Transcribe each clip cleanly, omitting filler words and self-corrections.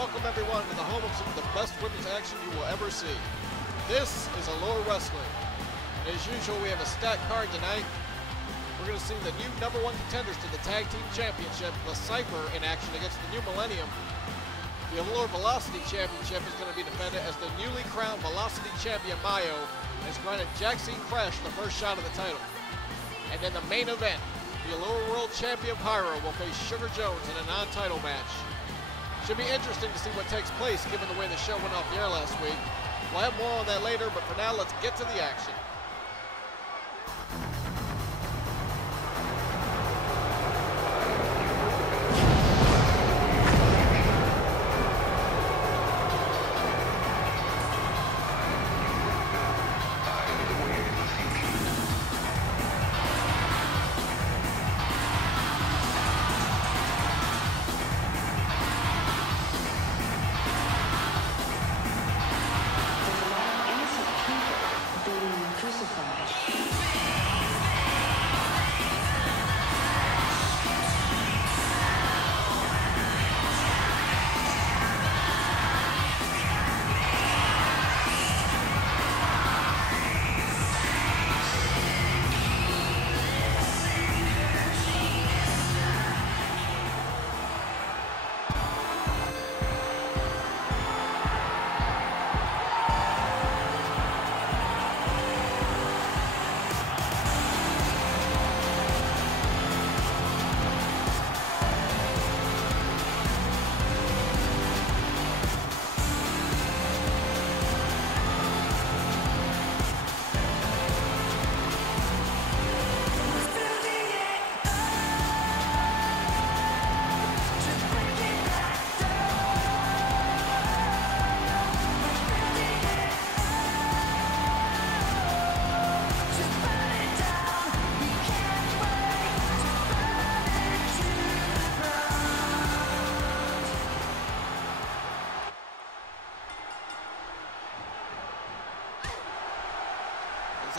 welcome everyone to the home of some of the best women's action you will ever see. This is Allure Wrestling. And as usual, we have a stacked card tonight. We're going to see the new #1 contenders to the Tag Team Championship, the Cipher, in action against the new Millenium. The Allure Velocity Championship is going to be defended as the newly crowned Velocity Champion Meiyo has granted Jaxine Krash the first shot of the title. And in the main event, the Allure World Champion Pyra will face Sugar Jones in a non-title match. Should be interesting to see what takes place given the way the show went off the air last week. We'll have more on that later, but for now, let's get to the action.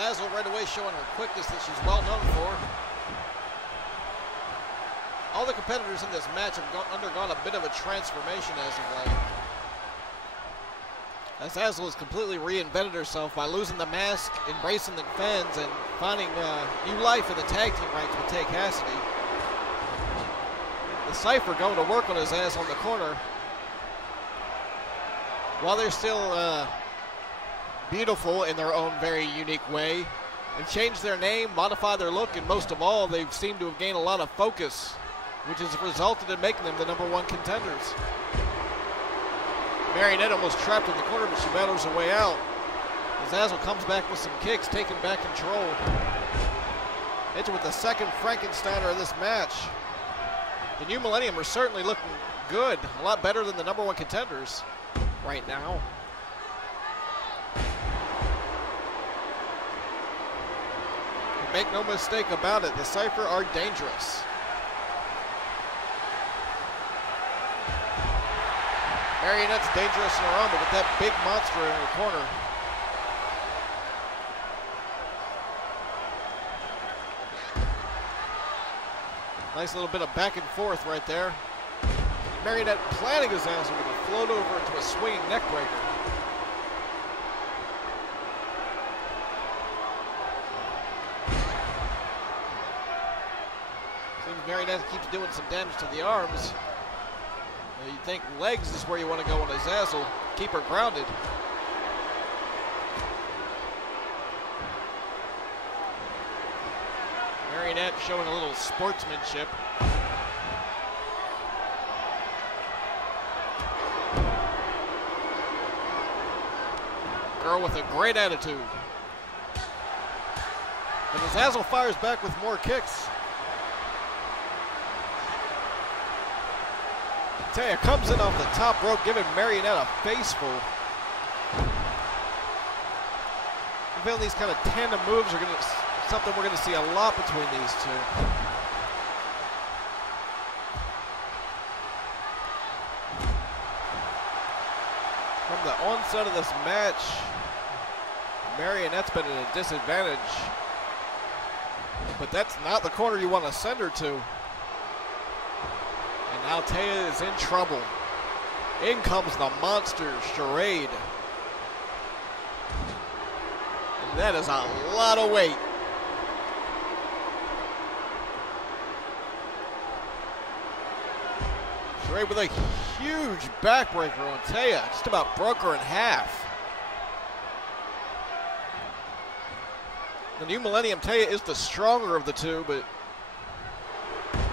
Azel right away showing her quickness that she's well known for. All the competitors in this match have undergone a bit of a transformation as of late. As Azel has completely reinvented herself by losing the mask, embracing the fans, and finding new life in the tag team ranks with Tay Cassidy. The Cipher going to work on his ass on the corner. While they're still beautiful in their own very unique way. They've changed their name, modified their look, and most of all, they've seemed to have gained a lot of focus, which has resulted in making them the #1 contenders. Marionette almost trapped in the corner, but she battles her way out. As Azel comes back with some kicks, taking back control. Into with the second Frankensteiner of this match. The new Millenium are certainly looking good, a lot better than the #1 contenders right now. Make no mistake about it, the Cipher are dangerous. Marionette's dangerous in her own, but with that big monster in her corner. Nice little bit of back and forth right there. Marionette planting his ass with a float over into a swinging neck breaker. Marionette keeps doing some damage to the arms. You think legs is where you want to go on his Azel. Keep her grounded. Marionette showing a little sportsmanship. Girl with a great attitude. And as Azel fires back with more kicks. Taya comes in off the top rope, giving Marionette a face full. I feel these kind of tandem moves are something we're going to see a lot between these two. From the onset of this match, Marionette's been at a disadvantage. But that's not the corner you want to send her to. And now Taya is in trouble. In comes the monster charade. And that is a lot of weight. Charade with a huge backbreaker on Taya. Just about broke her in half. The new Millennium Taya is the stronger of the two, but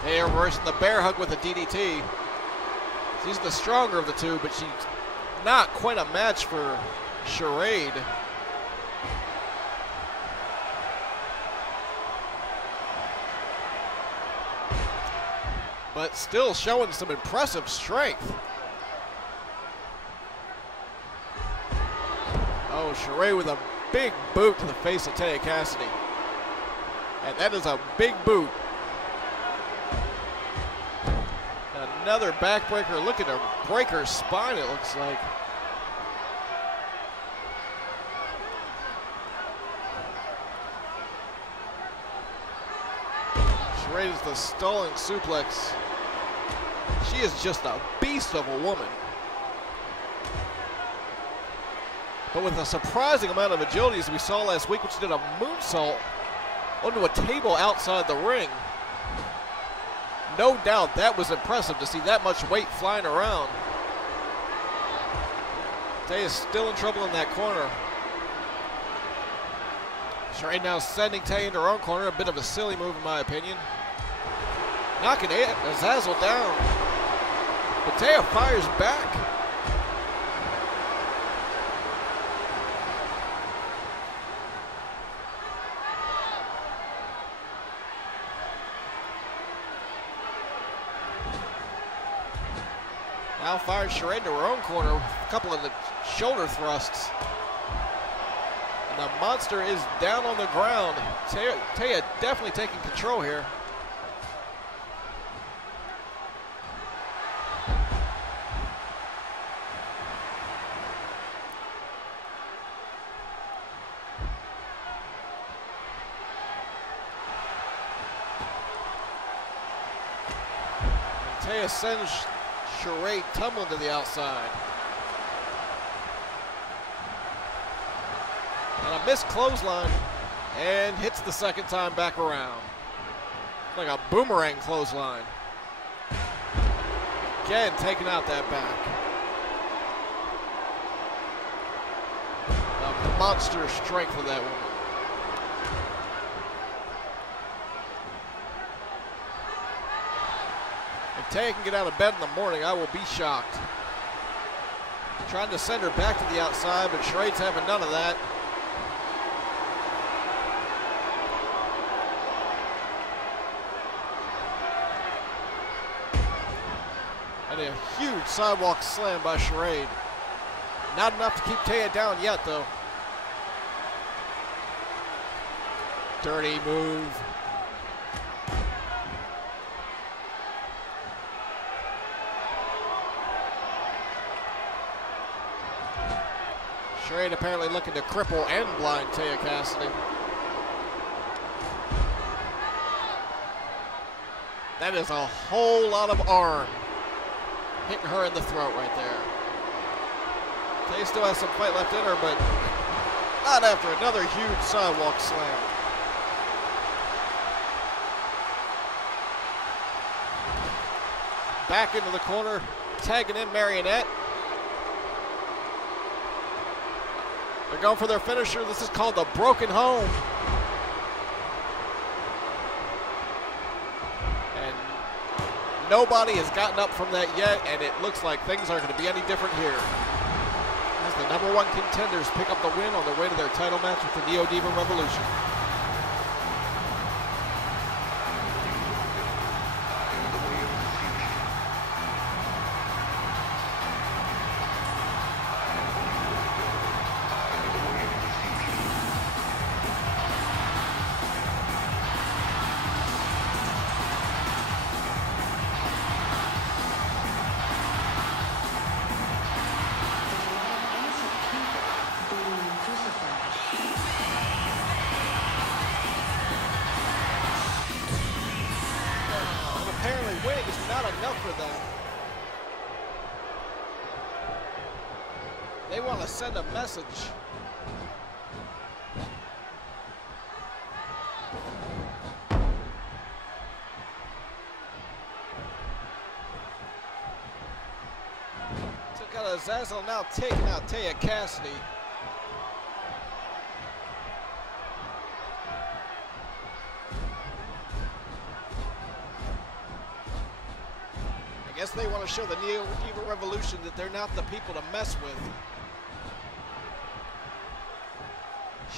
Taya reversing the bear hug with a DDT. She's the stronger of the two, but she's not quite a match for Charade. But still showing some impressive strength. Oh, Charade with a big boot to the face of Taya Cassidy. And that is a big boot. Another backbreaker, looking to break her spine, it looks like. Charade is the stalling suplex. She is just a beast of a woman. But with a surprising amount of agility, as we saw last week, when she did a moonsault onto a table outside the ring. No doubt that was impressive to see that much weight flying around. Taya's still in trouble in that corner. Charade now sending Taya into her own corner. A bit of a silly move in my opinion. Knocking Azazel down. But Taya fires back. Now fires Charade to her own corner with a couple of the shoulder thrusts. And the monster is down on the ground. Taya definitely taking control here. And Taya sends Charade tumbling to the outside. And a missed clothesline, and hits the second time back around. Like a boomerang clothesline. Again, taking out that back. The monster strength of that woman. If Taya can get out of bed in the morning, I will be shocked. Trying to send her back to the outside, but Charade's having none of that. And a huge sidewalk slam by Charade. Not enough to keep Taya down yet, though. Dirty move. Charade apparently looking to cripple and blind Taya Cassidy. That is a whole lot of arm hitting her in the throat right there. Taya still has some fight left in her, but not after another huge sidewalk slam. Back into the corner, tagging in Marionette. They're going for their finisher. This is called the Broken Home. And nobody has gotten up from that yet, and it looks like things aren't going to be any different here. As the #1 contenders pick up the win on their way to their title match with the Neo Demon Revolution. They want to send a message. Took out Azazel, now taking out Taya Cassidy. I guess they want to show the Neo Diva Revolution that they're not the people to mess with.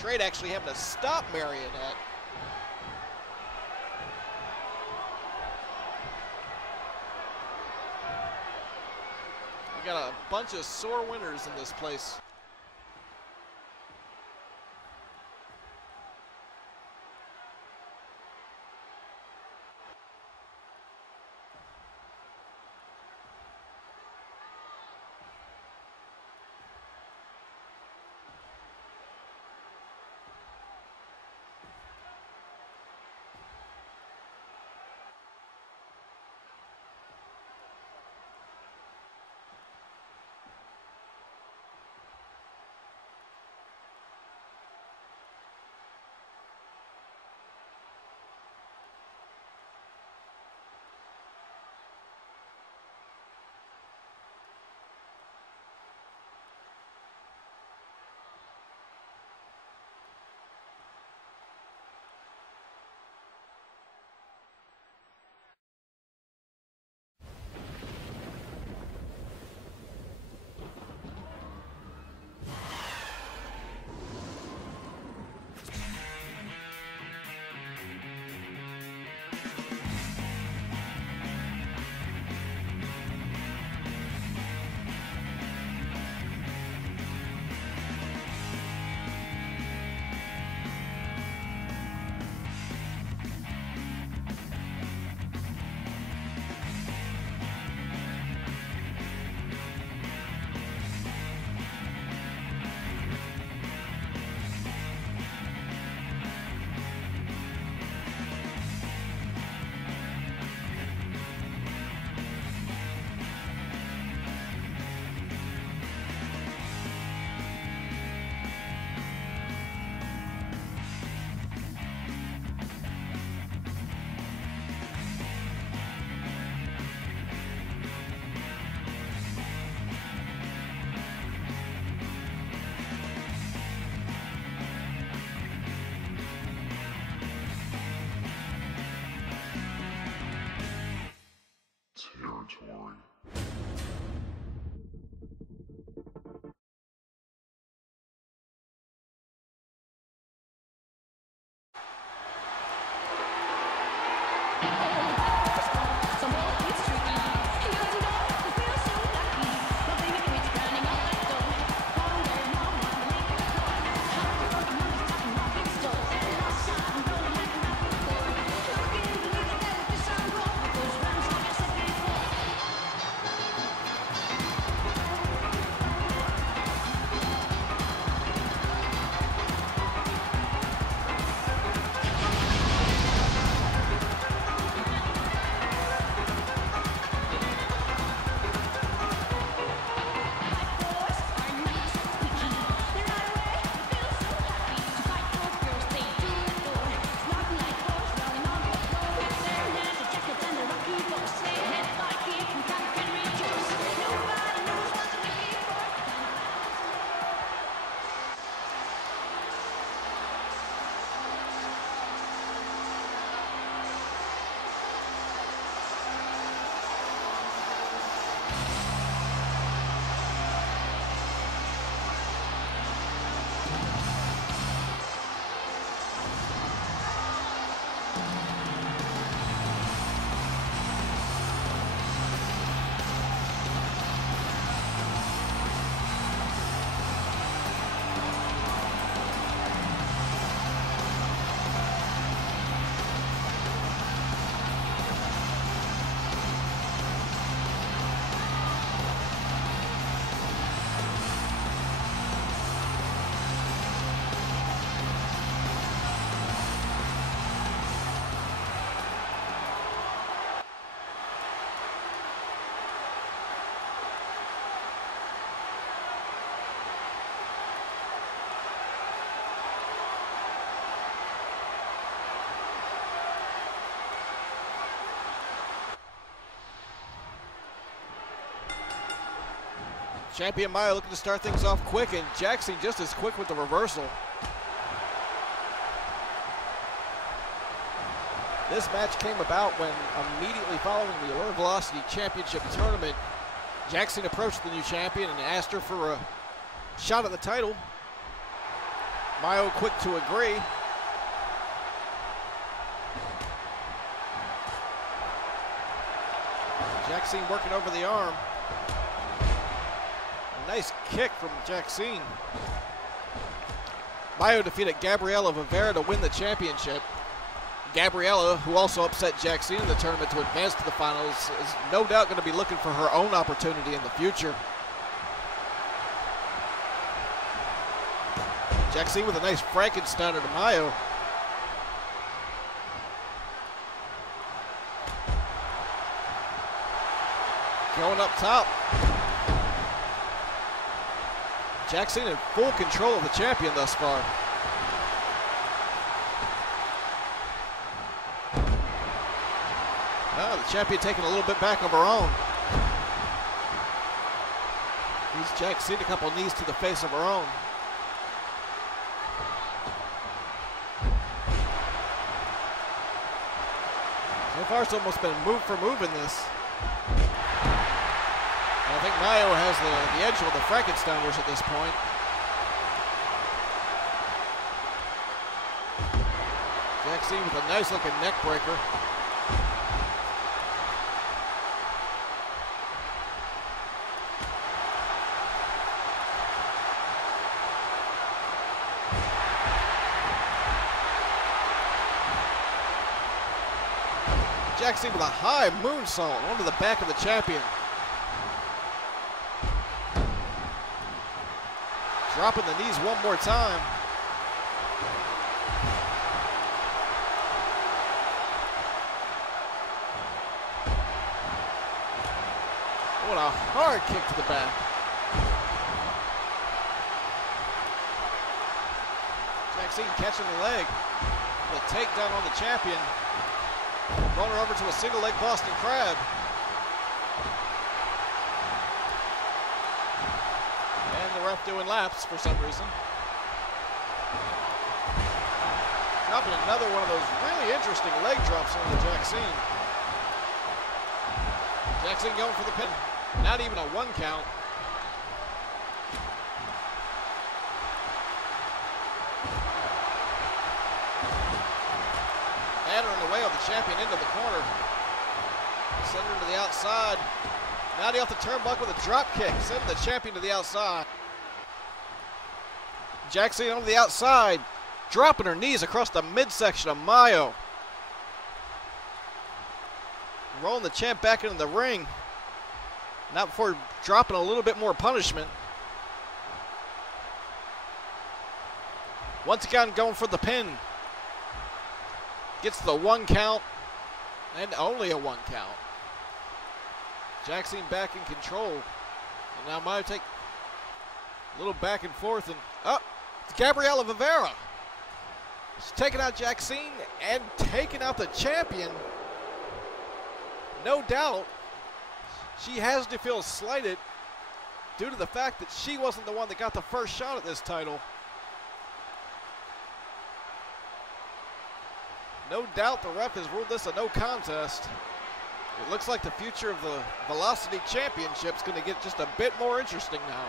Shrade actually having to stop Marionette. We got a bunch of sore winners in this place. Champion Meiyo looking to start things off quick, and Jaxine just as quick with the reversal. This match came about when immediately following the Allure Velocity Championship tournament, Jaxine approached the new champion and asked her for a shot at the title. Meiyo quick to agree. Jaxine working over the arm. A nice kick from Jaxine. Meiyo defeated Gabriella Vivera to win the championship. Gabriella, who also upset Jaxine in the tournament to advance to the finals, is no doubt going to be looking for her own opportunity in the future. Jaxine with a nice Frankensteiner to Meiyo. Going up top. Jaxine in full control of the champion thus far. Oh, the champion taking a little bit back of her own. He's Jaxine a couple knees to the face of her own. So far, it's almost been move for move in this. And I think Meiyo has the edge with the Frankensteiners at this point. Jaxine with a nice looking neck breaker. Jaxine with a high moonsault onto the back of the champion. Dropping the knees one more time. What a hard kick to the back. Jaxine catching the leg. The takedown on the champion. Rolling her over to a single leg Boston Crab. And the ref doing laps for some reason. Dropping another one of those really interesting leg drops on the Jaxine. Jaxine going for the pin. Not even a 1 count. Battering away on the champion into the corner. Send her to the outside. Now off the turnbuckle with a drop kick. Send the champion to the outside. Jaxine on the outside. Dropping her knees across the midsection of Meiyo. Rolling the champ back into the ring. Not before dropping a little bit more punishment. Once again going for the pin. Gets the 1 count, and only a 1 count. Jaxine back in control. And now Meiyo take a little back and forth, and it's Gabriella Vivera. She's taking out Jaxine and taking out the champion. No doubt, she has to feel slighted due to the fact that she wasn't the one that got the first shot at this title. No doubt the ref has ruled this a no contest. It looks like the future of the Velocity Championship is going to get just a bit more interesting now.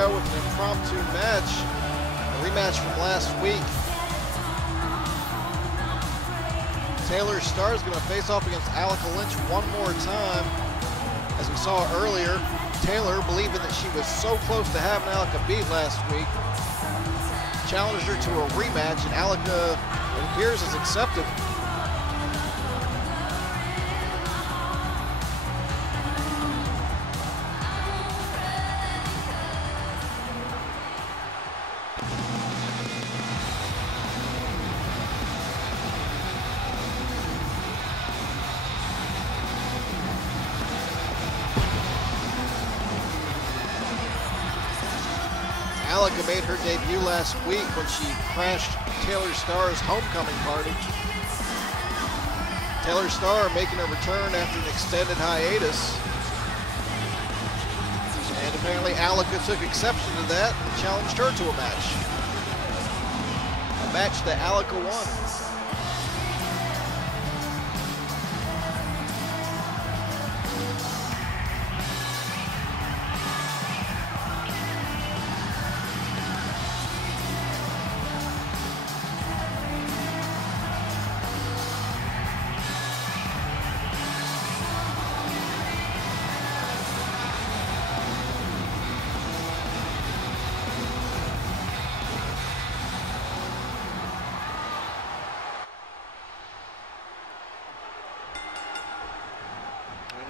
go with an impromptu match, a rematch from last week. Starr is going to face off against Alika Lynch one more time. As we saw earlier, Taylor, believing that she was so close to having Alika beat last week, challenged her to a rematch, and Alika, it appears, has accepted. Alika made her debut last week when she crashed Starr's homecoming party. Starr making a return after an extended hiatus. And apparently Alika took exception to that and challenged her to a match. A match that Alika won.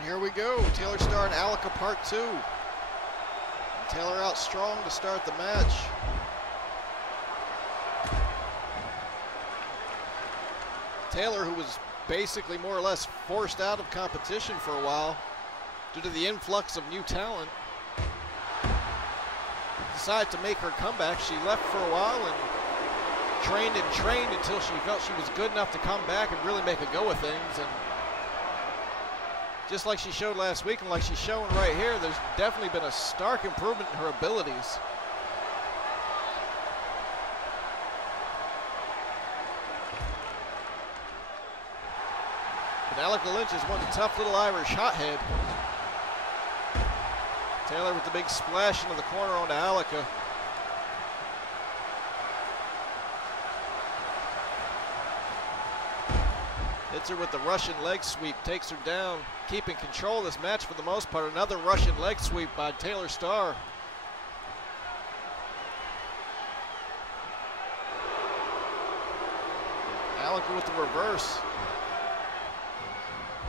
Here we go, Starr and Alika Part 2. Taylor out strong to start the match. Taylor, who was basically more or less forced out of competition for a while due to the influx of new talent, decided to make her comeback. She left for a while and trained until she felt she was good enough to come back and really make a go of things. And just like she showed last week and like she's showing right here, there's definitely been a stark improvement in her abilities. But Alika Lynch is one tough little Irish hothead. Taylor with the big splash into the corner onto Alika. Hits her with the Russian leg sweep, takes her down, keeping control of this match for the most part. Another Russian leg sweep by Starr. Alika with the reverse.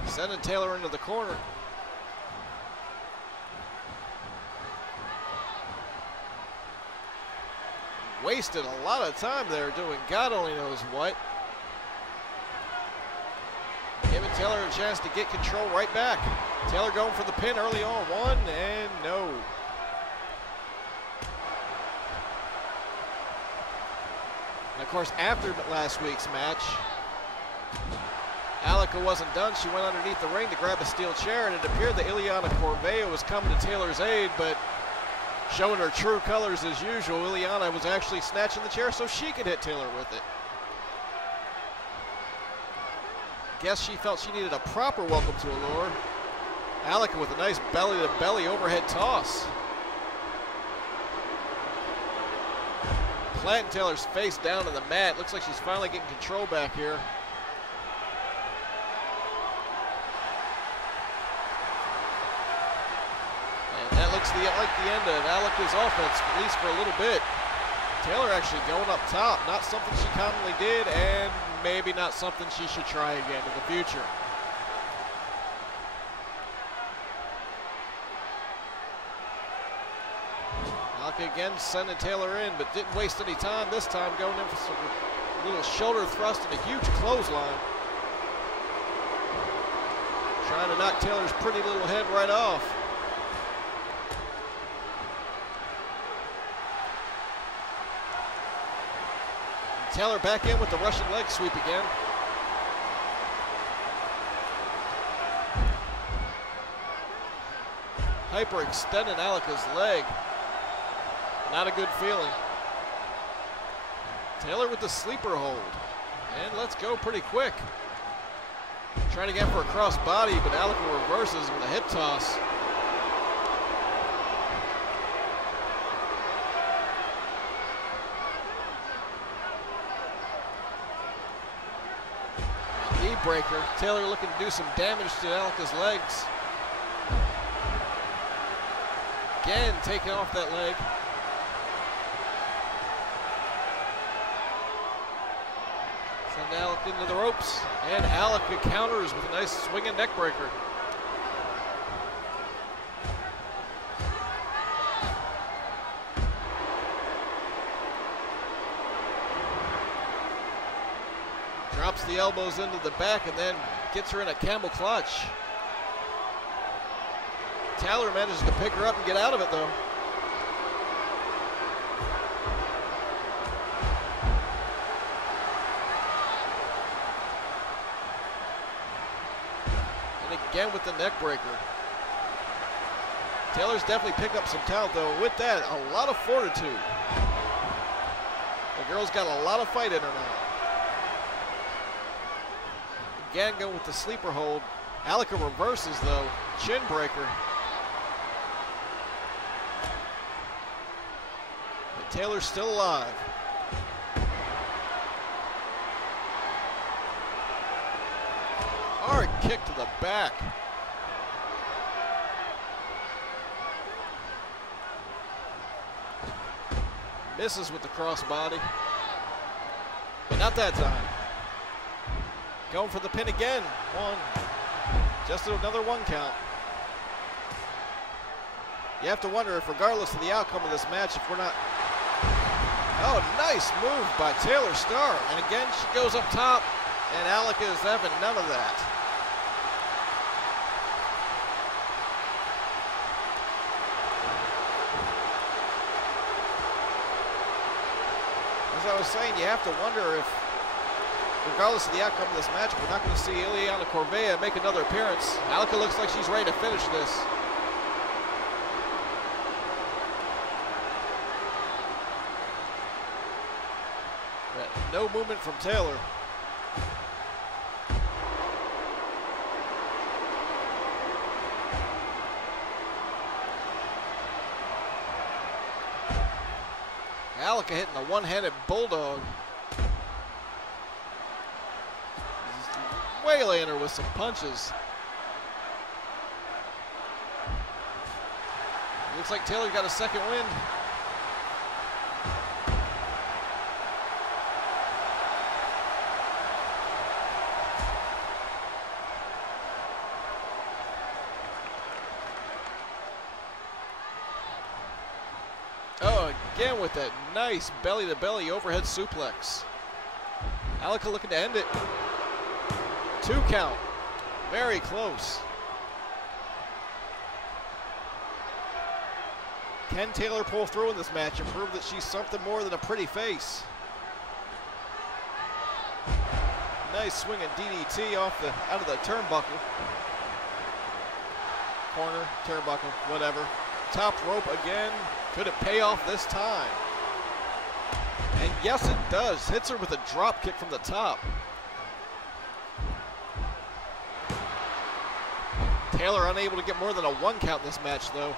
Sending Taylor into the corner. Wasted a lot of time there doing God only knows what. Giving Taylor a chance to get control right back. Taylor going for the pin early on. One and no. And of course, after last week's match, Alika wasn't done. She went underneath the ring to grab a steel chair, and it appeared that Ileana was coming to Taylor's aid, but showing her true colors as usual, Ileana was actually snatching the chair so she could hit Taylor with it. Guess she felt she needed a proper welcome to Allure. Alika with a nice belly-to-belly overhead toss. Planting Taylor's face down to the mat. Looks like she's finally getting control back here. And that looks like the end of Alika's offense, at least for a little bit. Taylor actually going up top, not something she commonly did, and maybe not something she should try again in the future. Alika again sending Taylor in, but didn't waste any time this time, going in for some little shoulder thrust and a huge clothesline. Trying to knock Taylor's pretty little head right off. Taylor back in with the Russian leg sweep again. Hyper extending Alika's leg. Not a good feeling. Taylor with the sleeper hold. And let's go pretty quick. Trying to get for a cross body, but Alika reverses with a hip toss. breaker. Taylor looking to do some damage to Alika's legs. Again, taking off that leg. Send Alika into the ropes. And Alika counters with a nice swinging neck breaker. Drops the elbows into the back and then gets her in a camel clutch. Taylor manages to pick her up and get out of it though. And again with the neck breaker. Taylor's definitely picked up some talent though. With that, a lot of fortitude. The girl's got a lot of fight in her now. Again going with the sleeper hold. Alika reverses though, chin breaker. But Taylor's still alive. Hard kick to the back. Misses with the crossbody, but not that time. Going for the pin again. One. Just another one count. You have to wonder if, regardless of the outcome of this match, if we're not... Oh, nice move by Taylor Starr. And again, she goes up top, and Alika is having none of that. As I was saying, you have to wonder if, regardless of the outcome of this match, we're not going to see Ileana Corvea make another appearance. Alika looks like she's ready to finish this. But no movement from Taylor. Alika hitting a one-handed bulldog. Waylaying her with some punches. Looks like Taylor got a second wind. Oh, again with that nice belly-to-belly overhead suplex. Alika looking to end it. 2 count. Very close. Can Taylor pull through in this match and prove that she's something more than a pretty face? Nice swinging DDT out of the turnbuckle. Corner, turnbuckle, whatever. Top rope again. Could it pay off this time? And yes, it does. Hits her with a drop kick from the top. Taylor unable to get more than a 1 count in this match, though.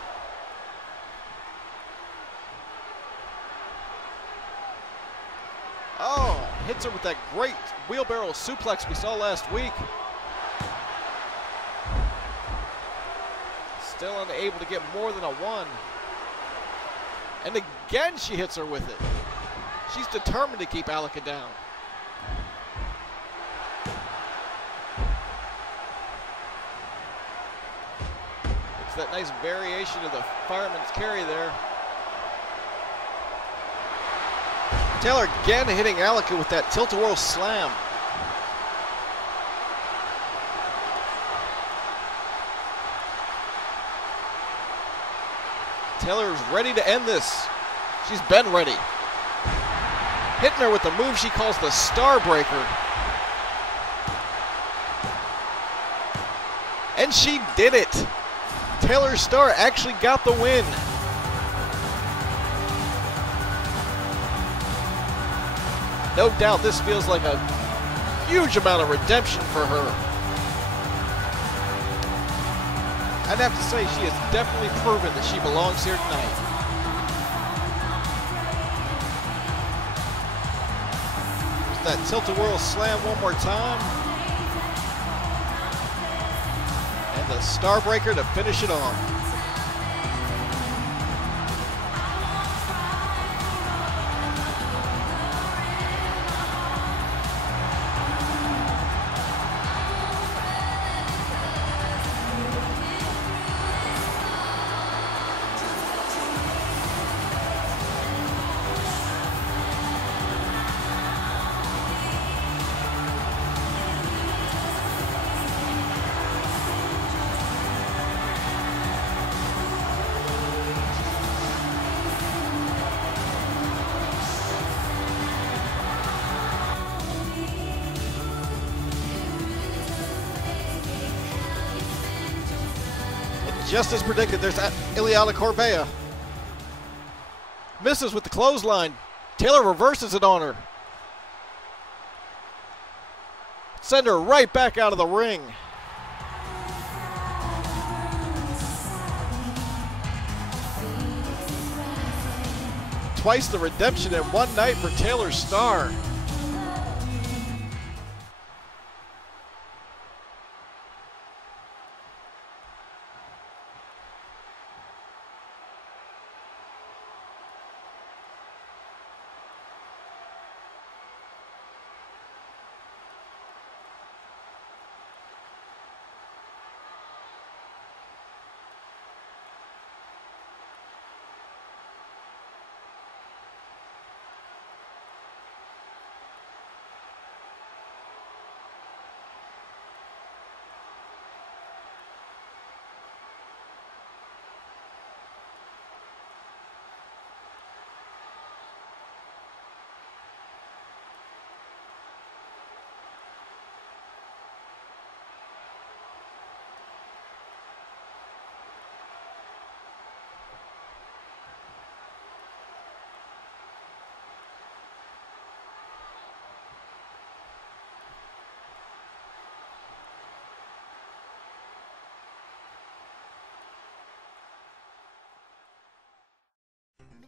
Oh, hits her with that great wheelbarrow suplex we saw last week. Still unable to get more than a 1. And again, she hits her with it. She's determined to keep Alika down. It's that nice variation of the fireman's carry there. Taylor again hitting Alika with that tilt-a-whirl slam. Taylor is ready to end this. She's been ready. Hitting her with the move she calls the Star Breaker. And she did it. Taylor Starr actually got the win. No doubt this feels like a huge amount of redemption for her. I'd have to say she has definitely proven that she belongs here tonight. There's that tilt-a-whirl slam one more time. and the Starbreaker to finish it off. Just as predicted, there's Ileana Corbea. Misses with the clothesline. Taylor reverses it on her. Send her right back out of the ring. Twice the redemption in one night for Taylor Starr.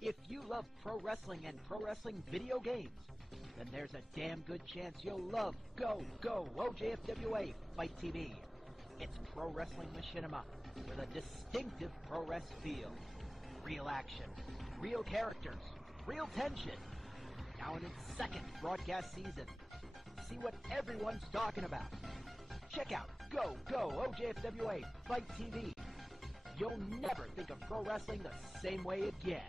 If you love pro wrestling and pro wrestling video games, then there's a damn good chance you'll love Go OJFWA Fight TV. It's pro wrestling machinima with a distinctive pro wrest feel. Real action, real characters, real tension. Now in its second broadcast season. See what everyone's talking about. Check out Go OJFWA Fight TV. You'll never think of pro wrestling the same way again.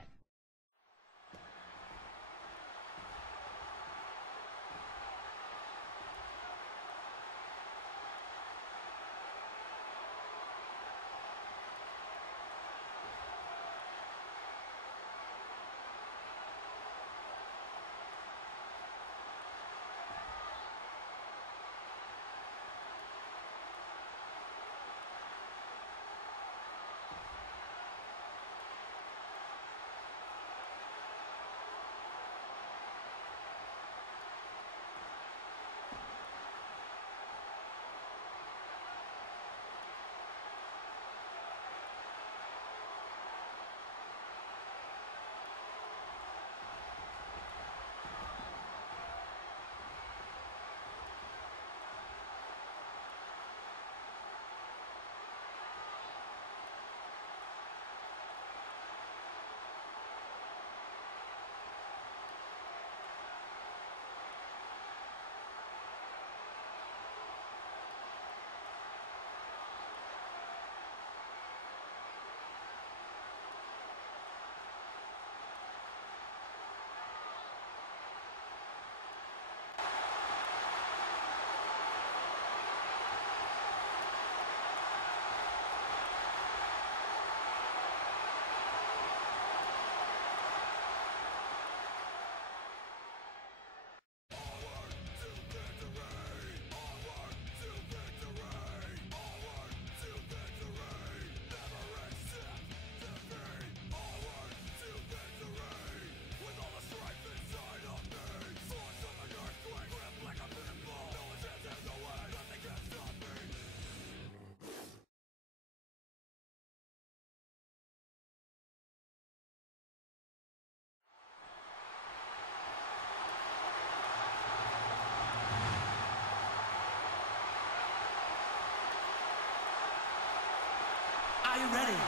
ready?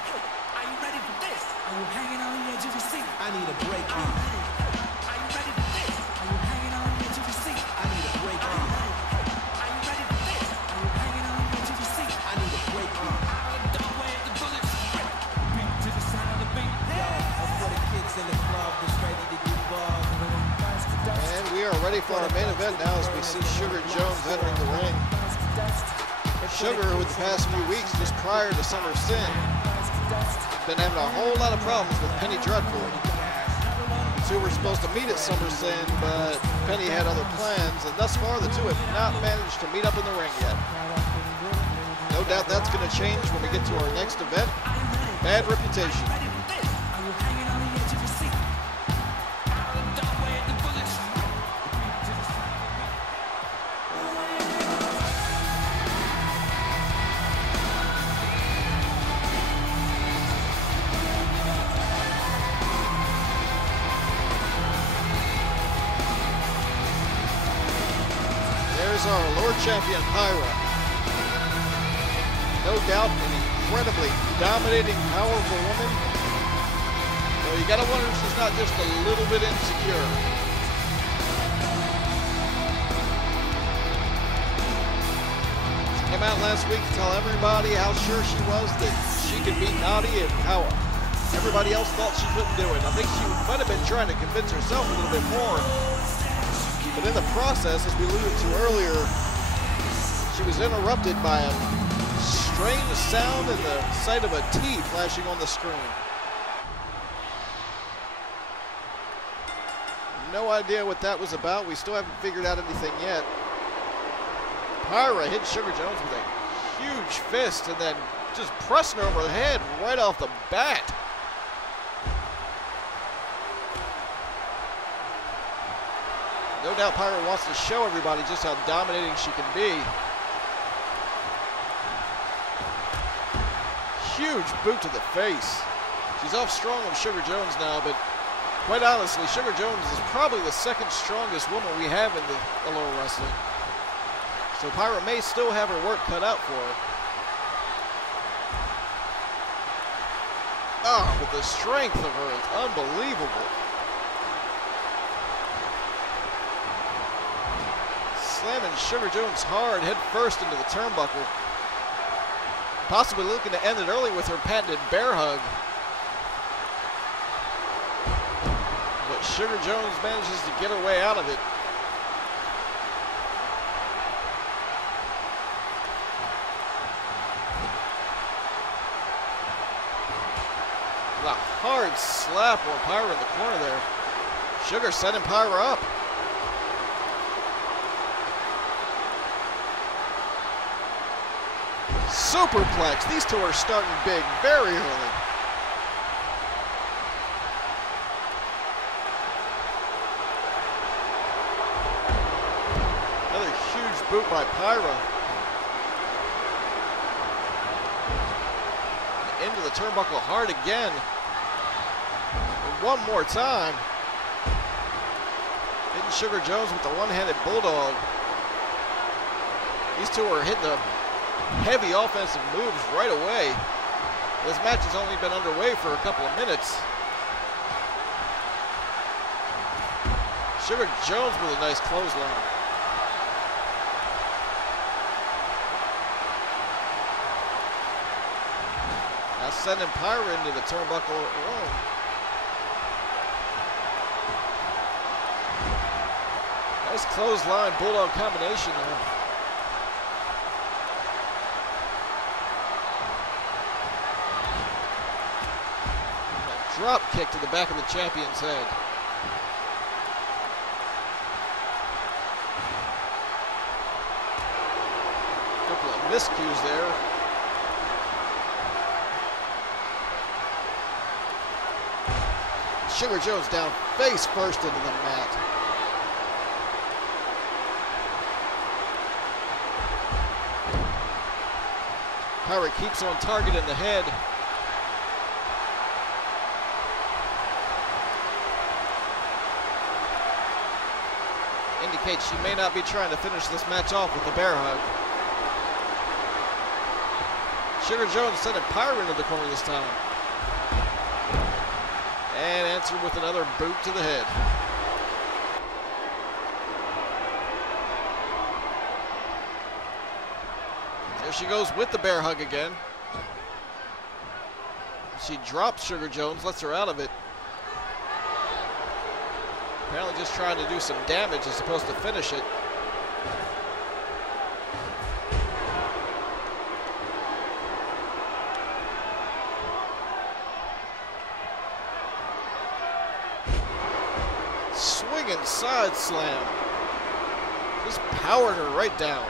Are you ready for this? Are you hanging on the edge of your seat? I need a break. Are you ready? Are you ready for this? Are you hanging on the edge of your seat? I need a break. Are you ready? Are you ready for this? Are you hanging on the edge of your seat? I need a break. Out of the way the bullets rip. Beat to the sound of the beat. Yo, that's for the kids in the club that's ready to get bugged. And we are ready for our main event now as we see Sugar Jones entering the ring. Sugar, who in the past few weeks, just prior to Summer Sin, been having a whole lot of problems with Penny Dreadful. The two were supposed to meet at Summer Sin, but Penny had other plans, and thus far the two have not managed to meet up in the ring yet. No doubt that's going to change when we get to our next event, Bad Reputation. Our Allure champion, Pyra. No doubt an incredibly dominating, powerful woman. So you gotta wonder if she's not just a little bit insecure. She came out last week to tell everybody how sure she was that she could beat Naughty and how everybody else thought she couldn't do it. I think she might have been trying to convince herself a little bit more. But in the process, as we alluded to earlier, she was interrupted by a strange sound and the sight of a T flashing on the screen. No idea what that was about. We still haven't figured out anything yet. Pyra hit Sugar Jones with a huge fist and then just pressing her over the head right off the bat. No doubt Pyra wants to show everybody just how dominating she can be. Huge boot to the face. She's off strong with Sugar Jones now, but quite honestly, Sugar Jones is probably the second strongest woman we have in the Allure Wrestling. So Pyra may still have her work cut out for her. Oh, but the strength of her is unbelievable. Slamming Sugar Jones hard, head first into the turnbuckle. Possibly looking to end it early with her patented bear hug. But Sugar Jones manages to get her way out of it. A hard slap on Pyra in the corner there. Sugar setting Pyra up. Superplex. These two are starting big very early. Another huge boot by Pyra. Into the turnbuckle hard again. And one more time. Hitting Sugar Jones with the one-handed bulldog. These two are hitting the heavy offensive moves right away. This match has only been underway for a couple of minutes. Sugar Jones with a nice clothesline. Now sending Pyra into the turnbuckle alone. Nice clothesline bulldog combination there. Drop kick to the back of the champion's head. Couple of miscues there. Sugar Jones down face first into the mat. Pyra keeps on target in the head. Indicates she may not be trying to finish this match off with the bear hug. Sugar Jones sending Pyra into the corner this time. And answered with another boot to the head. There she goes with the bear hug again. She drops Sugar Jones, lets her out of it. Apparently just trying to do some damage as opposed to finish it. Swinging side slam. Just powered her right down.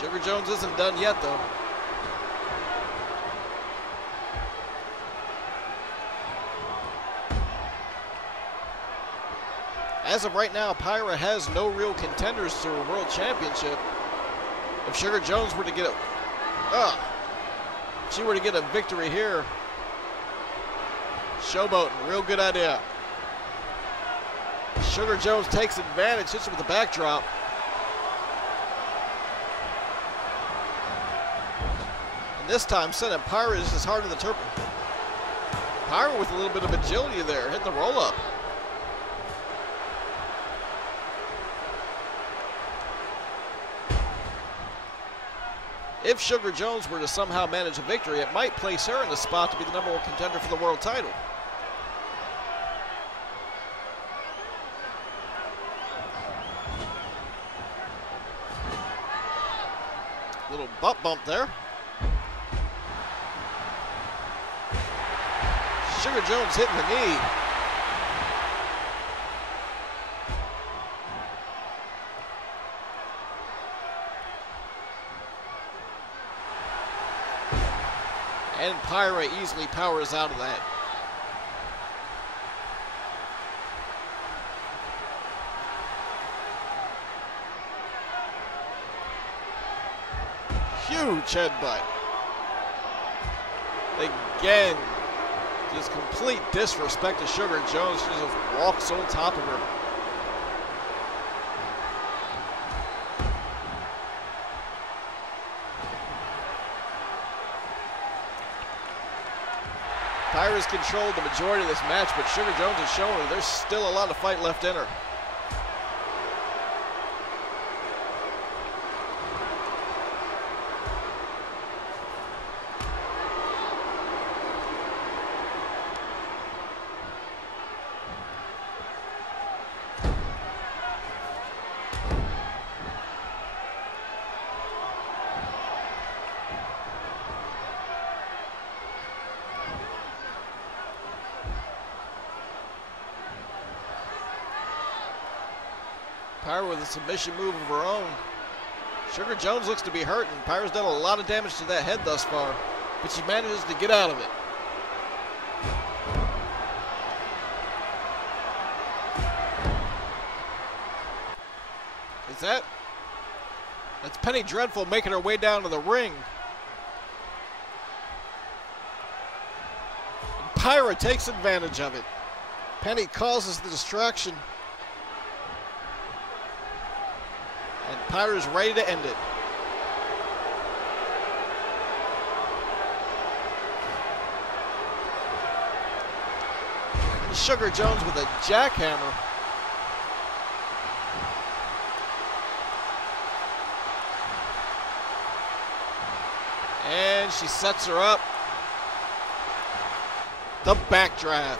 Sugar Jones isn't done yet, though. As of right now, Pyra has no real contenders to a world championship. If Sugar Jones were to get she were to get a victory here, showboating, real good idea. Sugar Jones takes advantage, hits her with a backdrop. And this time, sending Pyra just as hard in the turbo. Pyra with a little bit of agility there, hitting the roll up. If Sugar Jones were to somehow manage a victory, it might place her in the spot to be the #1 contender for the world title. Little butt bump there. Sugar Jones hitting the knee. And Pyra easily powers out of that. Huge headbutt. Again, just complete disrespect to Sugar Jones. She just walks on top of her. Pyra's controlled the majority of this match, but Sugar Jones is showing her there's still a lot of fight left in her. Pyra with a submission move of her own. Sugar Jones looks to be hurting. Pyra's done a lot of damage to that head thus far, but she manages to get out of it. That's Penny Dreadful making her way down to the ring. And Pyra takes advantage of it. Penny causes the distraction. And Pyra's ready to end it. Sugar Jones with a jackhammer. And she sets her up. The backdraft.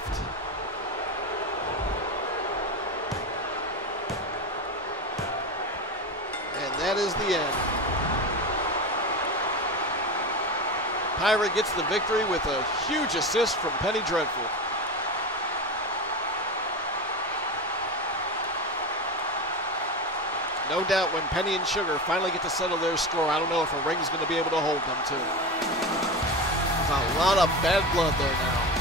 That is the end. Pyra gets the victory with a huge assist from Penny Dreadful. No doubt when Penny and Sugar finally get to settle their score, I don't know if a ring's going to be able to hold them to. There's a lot of bad blood there now.